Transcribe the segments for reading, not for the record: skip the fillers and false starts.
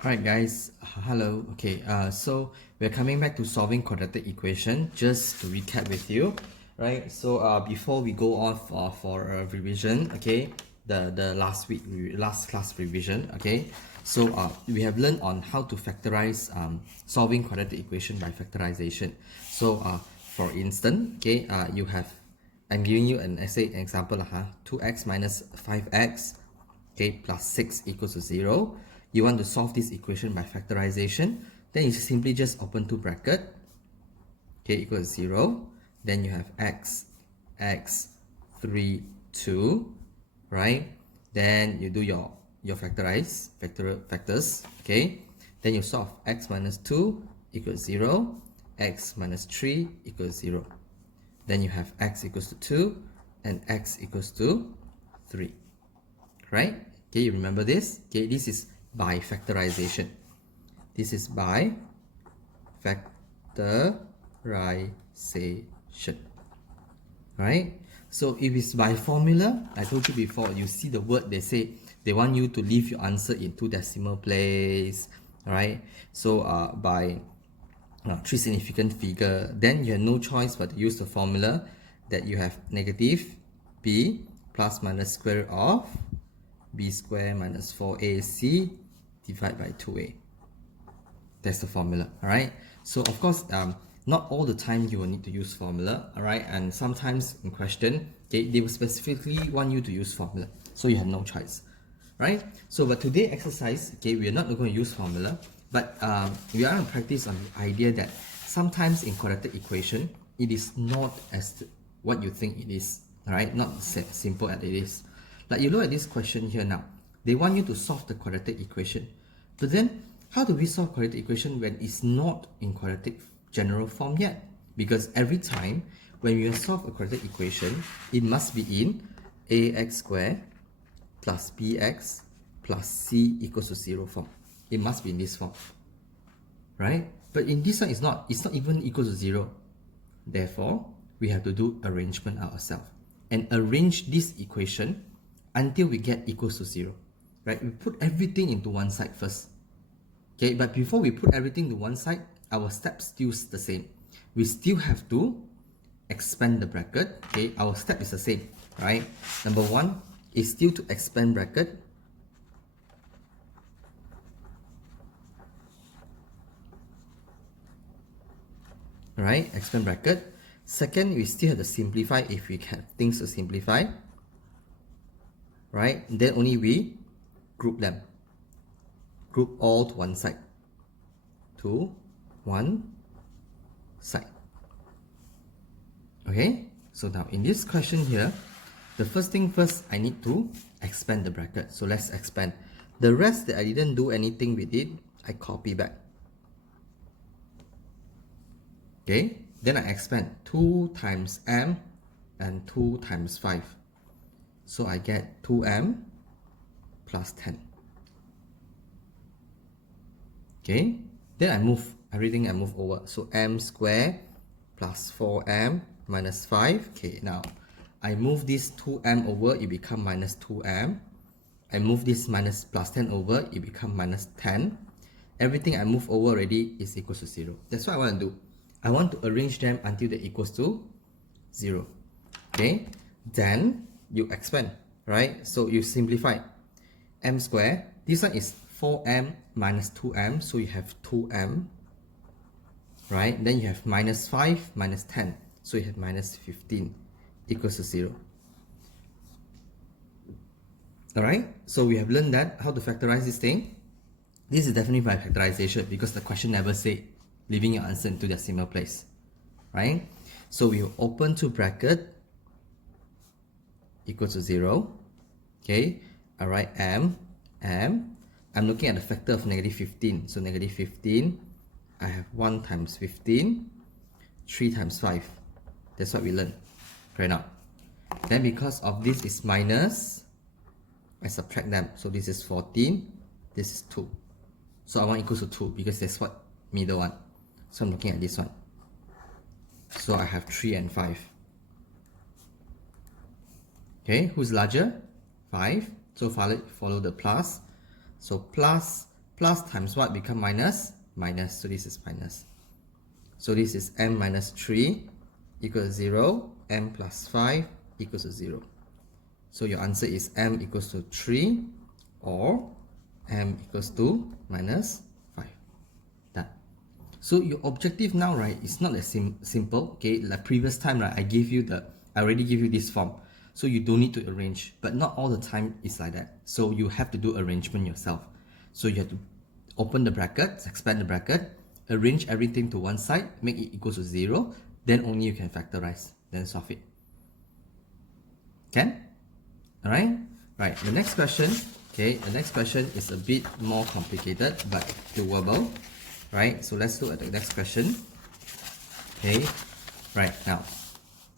Alright guys, hello. Okay, so we're coming back to solving quadratic equation. Just to recap with you, right? So before we go on for a revision, okay, the last class revision, okay. So we have learned on how to factorize solving quadratic equation by factorization. So for instance, okay, I'm giving you an example, 2x minus 5x, okay, plus 6 equals to 0. You want to solve this equation by factorization, then you simply just open two bracket, okay, equals 0. Then you have x 3, 2, right? Then you do your factors, okay? Then you solve x minus 2 equals 0, x minus 3 equals 0. Then you have x equals to 2 and x equals to 3, right? Okay, you remember this? Okay, this is by factorization. This is by factorization, right? So if it's by formula, I told you before, you see the word, they say they want you to leave your answer in two decimal place, right? So by three significant figure, then you have no choice but to use the formula that you have negative b plus minus square root of b squared minus 4ac divided by 2a. That's the formula, alright? So of course, not all the time you will need to use formula, alright? And sometimes in question, they will specifically want you to use formula, so you have no choice, right? So but today exercise, okay, we are not going to use formula, but we are going to practice on the idea that sometimes in quadratic equation, it is not as what you think it is, alright? Not as simple as it is. Like you look at this question here now, they want you to solve the quadratic equation. But then, how do we solve quadratic equation when it's not in quadratic general form yet? Because every time when we solve a quadratic equation, it must be in ax squared plus bx plus c equals to 0 form. It must be in this form, right? But in this one, it's not even equal to 0. Therefore, we have to do arrangement ourselves and arrange this equation until we get equals to 0, right? We put everything into one side first, okay? But before we put everything to one side, our steps still the same. We still have to expand the bracket, okay? Our step is the same, right? Number one is still to expand bracket. Right, expand bracket. Second, we still have to simplify if we have things to simplify, right? Then only we group them. Group all to one side. To one side. Okay, so now in this question here, the first thing first, I need to expand the bracket. So let's expand. The rest that I didn't do anything with it, I copy back. Okay, then I expand 2 times m and 2 times 5. So I get 2m plus 10. Okay, then I move everything, I move over. So m squared plus 4m minus 5. Okay, now I move this 2m over, it become minus 2m. I move this minus plus 10 over, it become minus 10. Everything I move over already is equal to 0. That's what I want to do. I want to arrange them until they equals to 0. Okay, then you expand, right? So you simplify. M squared, this one is 4m minus 2m, so you have 2m, right? Then you have minus 5 minus 10, so you have minus 15 equals to 0. Alright, so we have learned that how to factorize this thing. This is definitely by factorization because the question never say leaving your answer into decimal place, right? So we will open two bracket equal to 0. Okay, alright, I'm looking at the factor of negative 15. So negative 15, I have 1 times 15, 3 times 5. That's what we learned right now. Then because of this is minus, I subtract them. So this is 14, this is 2. So I want equals to 2 because that's what middle one. So I'm looking at this one. So I have 3 and 5. Okay, who's larger? 5. So follow the plus. So plus plus times what become minus? Minus, so this is minus. So this is m minus 3 equals to 0, m plus 5 equals to 0. So your answer is m equals to 3 or m equals to minus 5. Done. So your objective now, right, is not as simple. Okay, like previous time, right, I already give you this form. So you don't need to arrange, but not all the time is like that. So you have to do arrangement yourself. So you have to open the bracket, expand the bracket, arrange everything to one side, make it equal to 0, then only you can factorize, then solve it. Can? Alright? Right, the next question, okay, the next question is a bit more complicated but doable. Right, so let's look at the next question. Okay, right, now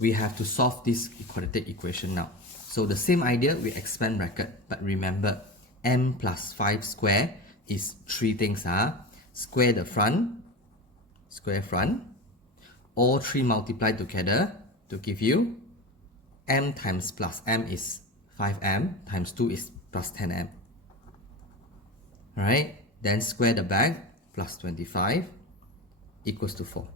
we have to solve this quadratic equation now. So the same idea, we expand bracket, but remember m plus 5 square is three things. Square the front, square front, all three multiplied together to give you m times plus m is 5m times 2 is plus 10m. Alright, then square the back, plus 25 equals to 4.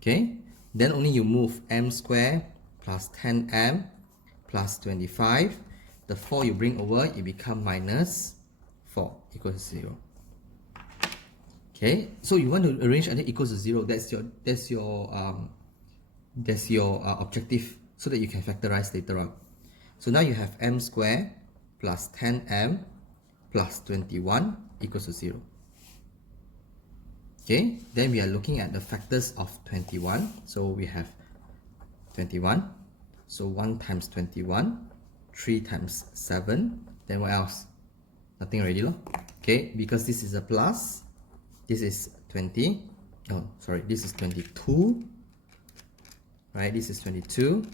Okay, then only you move m square plus 10m plus 25. The 4 you bring over, it become minus 4 equals to 0. Okay, so you want to arrange until equals to 0. That's your objective, so that you can factorize later on. So now you have m square plus 10m plus 21 equals to 0. Okay, then we are looking at the factors of 21. So we have 21. So 1 times 21, 3 times 7. Then what else? Nothing already, lo. Okay, because this is a plus. This is 20. Oh, sorry, this is 22. Right, this is 22.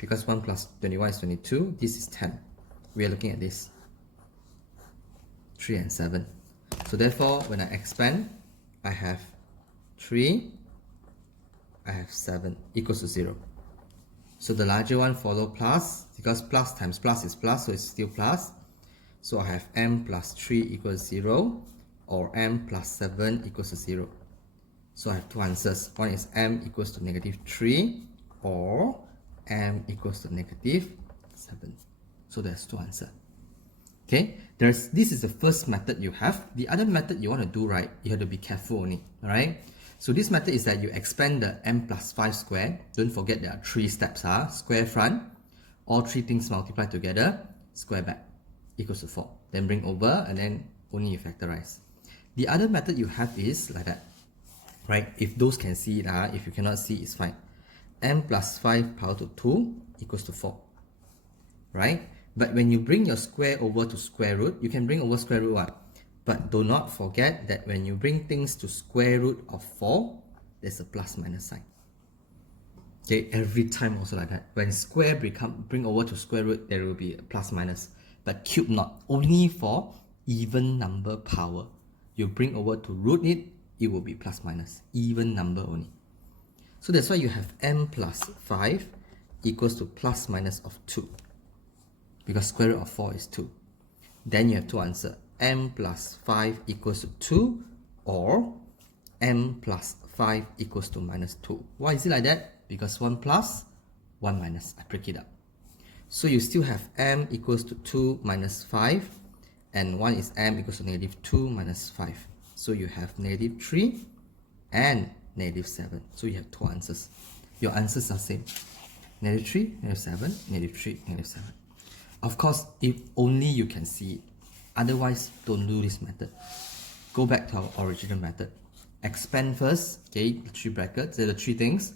Because 1 plus 21 is 22. This is 10. We are looking at this. 3 and 7. So therefore, when I expand, I have 3, I have 7 equals to 0. So the larger one follow plus, because plus times plus is plus, so it's still plus. So I have m plus 3 equals 0, or m plus 7 equals to 0. So I have two answers. One is m equals to negative 3, or m equals to negative 7. So there's two answers. Okay, this is the first method you have. The other method you want to do, right, you have to be careful only. Alright, so this method is that you expand the m plus 5 square. Don't forget there are three steps. Square front, all three things multiplied together, square back equals to 4. Then bring over, and then only you factorize. The other method you have is like that. Right, if those can see it, if you cannot see, it's fine. M plus 5 power to 2 equals to 4. Right? But when you bring your square over to square root, you can bring over square root 1. But do not forget that when you bring things to square root of 4, there's a plus minus sign. Okay, every time also like that. When square bring over to square root, there will be a plus minus. But cube not. Only for even number power. You bring over to root it will be plus minus. Even number only. So that's why you have m plus 5 equals to plus minus of 2. Because square root of 4 is 2. Then you have two answers. M plus 5 equals to 2, or m plus 5 equals to minus 2. Why is it like that? Because 1 plus, 1 minus. I break it up. So you still have m equals to 2 minus 5, and 1 is m equals to negative 2 minus 5. So you have negative 3 and negative 7. So you have two answers. Your answers are same. Negative 3, negative 7, negative 3, negative 7. Of course, if only you can see it. Otherwise, don't do this method. Go back to our original method. Expand first, okay, the three brackets, the three things.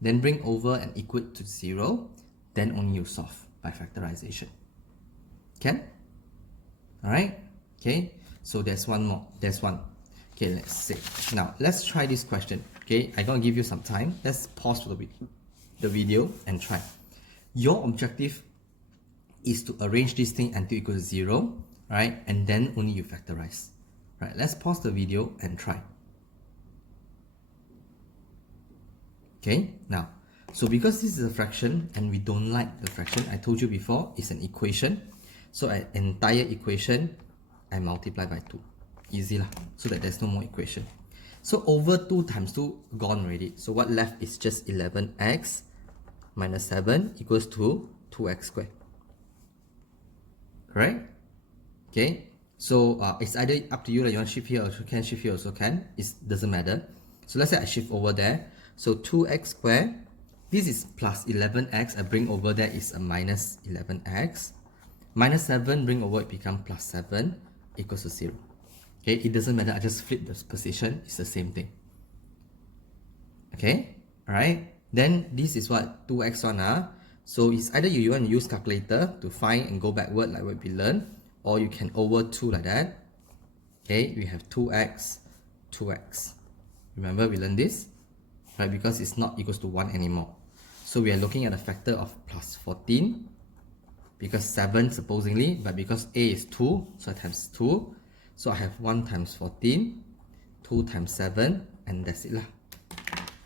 Then bring over and equal to 0. Then only you solve by factorization. Can? Alright? Okay, so there's one more. There's one. Okay, let's see. Now, let's try this question. Okay, I'm going to give you some time. Let's pause for the video and try. Your objective is to arrange this thing until equal to 0, right? And then only you factorize. Right, let's pause the video and try. Okay, now, so because this is a fraction and we don't like the fraction, I told you before, it's an equation. So an entire equation, I multiply by 2. Easy lah. So that there's no more equation. So over 2 times 2 gone already. So what left is just 11x minus 7 equals to 2x squared. Correct? Okay. So it's either up to you, like you want to shift here or you can shift here also can. It doesn't matter. So let's say I shift over there. So 2x squared. This is plus 11x. I bring over there is a minus 11x. Minus 7 bring over it become plus 7 equals to 0. Okay, it doesn't matter. I just flip the position. It's the same thing. Okay, alright. Then this is what 2x1 So it's either you want to use calculator to find and go backward like what we learned, or you can over 2 like that. Okay, we have 2x, 2x. Remember we learned this? Right, because it's not equals to 1 anymore. So we are looking at a factor of plus 14. Because 7 supposedly, but because a is 2, so I times 2. So I have 1 times 14, 2 times 7, and that's it lah.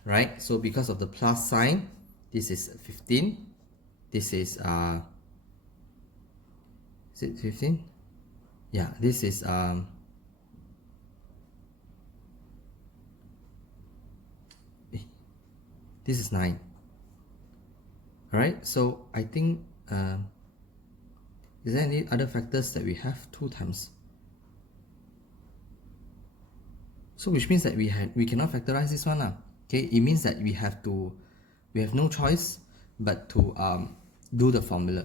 Right, so because of the plus sign, this is 15. This is it 15? Yeah, this is this is 9. Alright, so I think is there any other factors that we have 2 times? So which means that we cannot factorize this one. Okay, it means that we have no choice but to do the formula,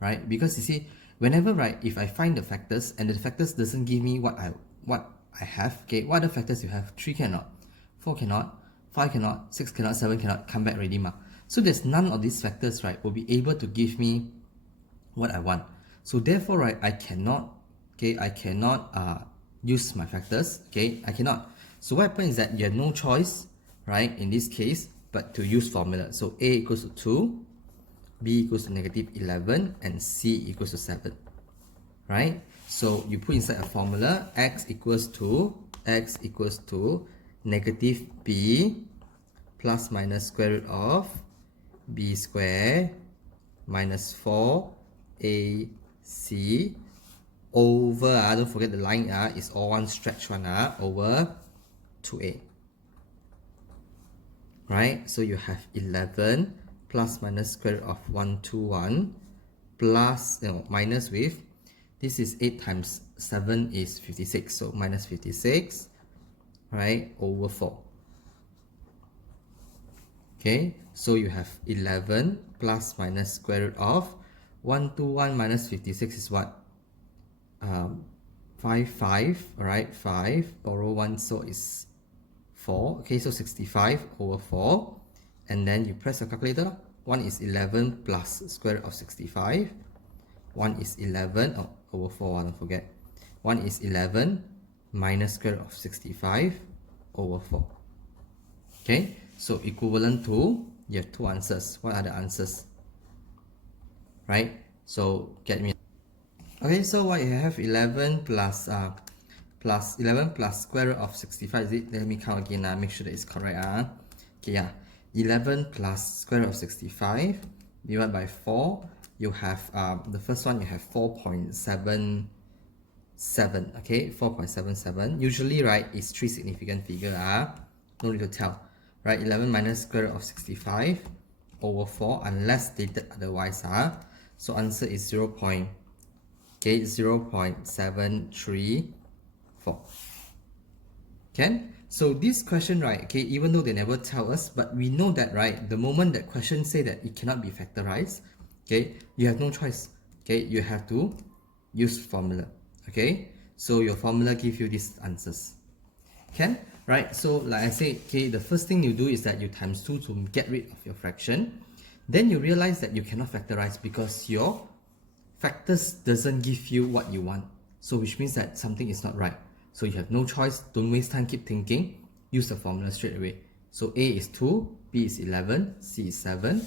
right? Because you see, whenever, right, if I find the factors and the factors doesn't give me what I have, okay, what other factors you have? 3 cannot, 4 cannot, 5 cannot, 6 cannot, 7 cannot, come back already ma. So there's none of these factors, right, will be able to give me what I want. So therefore, right, I cannot use my factors, okay, I cannot. So what happens is that you have no choice, right, in this case, but to use formula. So a equals to 2, b equals to negative 11, and c equals to 7, right? So you put inside a formula, x equals to negative b plus minus square root of b squared minus 4ac over, don't forget the line is all one stretch one over 2a. Right, so you have 11 plus minus square root of 121 plus, minus with, this is 8 times 7 is 56, so minus 56, right, over 4. Okay, so you have 11 plus minus square root of 121 minus 56 is what? 5, alright, 5, borrow 1, so is 4. Okay, so 65 over 4. And then you press your calculator. 1 is 11 plus square root of 65. 1 is 11 over 4, don't forget. 1 is 11 minus square root of 65 over 4. Okay, so equivalent to, you have 2 answers. What are the answers? Right, so get me. Okay, so what you have 11 plus 11 plus square root of 65, is it? Let me count again, make sure that it's correct. Okay, yeah, 11 plus square root of 65 divided by 4, you have, the first one you have 4.77, okay, 4.77. Usually, right, it's 3 significant figure, no need to tell, right? 11 minus square root of 65 over 4, unless stated otherwise, so answer is 0.734. Can? So this question, right, okay, even though they never tell us, but we know that, right, the moment that question say that it cannot be factorized, okay, you have no choice, okay, you have to use formula, okay, so your formula gives you these answers. Can? Right, so like I said, okay, the first thing you do is that you times 2 to get rid of your fraction. Then you realize that you cannot factorize because your factors doesn't give you what you want, so which means that something is not right. So you have no choice, don't waste time, keep thinking, use the formula straight away. So A is 2, B is 11, C is 7,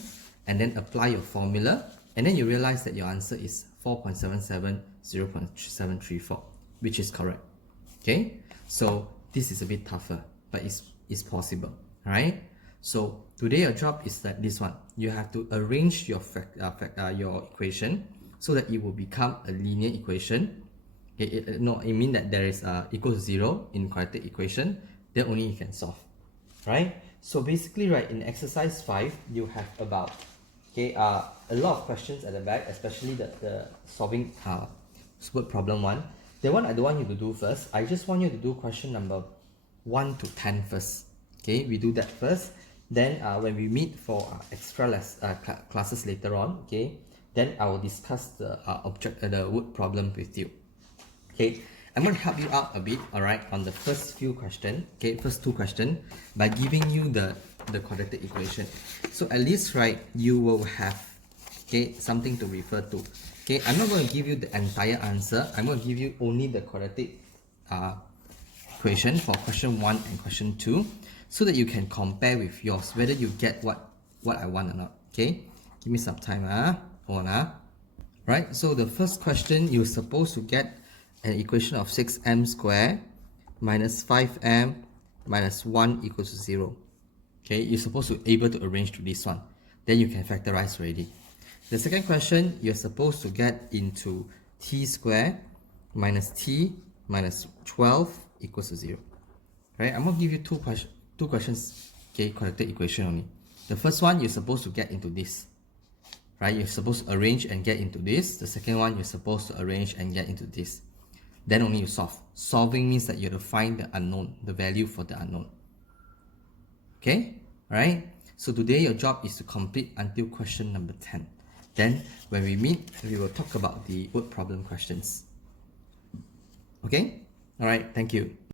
and then apply your formula, and then you realize that your answer is 4.77, 0.734, which is correct. Okay, so this is a bit tougher, but it's possible, right? So today your job is that this one, you have to arrange your your equation. so that it will become a linear equation. Okay, it means that there is equal to 0 in quadratic equation, then only you can solve, right? So basically, right, in exercise 5, you have about a lot of questions at the back, especially the solving word problem 1. That one I don't want you to do first. I just want you to do question number 1 to 10 first. Okay, we do that first. Then when we meet for extra classes later on, okay, then I will discuss the the word problem with you. Okay, I'm going to help you out a bit, alright, on the first few questions, okay, first 2 questions, by giving you the quadratic equation. So at least, right, you will have, okay, something to refer to. Okay, I'm not going to give you the entire answer. I'm going to give you only the quadratic equation for question 1 and question 2, so that you can compare with yours, whether you get what I want or not. Okay, give me some time. Hold on. Right, so the first question, you're supposed to get an equation of 6m squared minus 5m minus 1 equals to 0. Okay, you're supposed to be able to arrange to this one. Then you can factorize already. The second question, you're supposed to get into t squared minus t minus 12 equals to 0. Right, I'm going to give you two questions, okay, quadratic equation only. The first one, you're supposed to get into this. Right, you're supposed to arrange and get into this. The second one, you're supposed to arrange and get into this. Then only you solve. Solving means that you have to find the unknown, the value for the unknown. Okay, alright. So today your job is to complete until question number 10. Then when we meet, we will talk about the word problem questions. Okay, alright, thank you.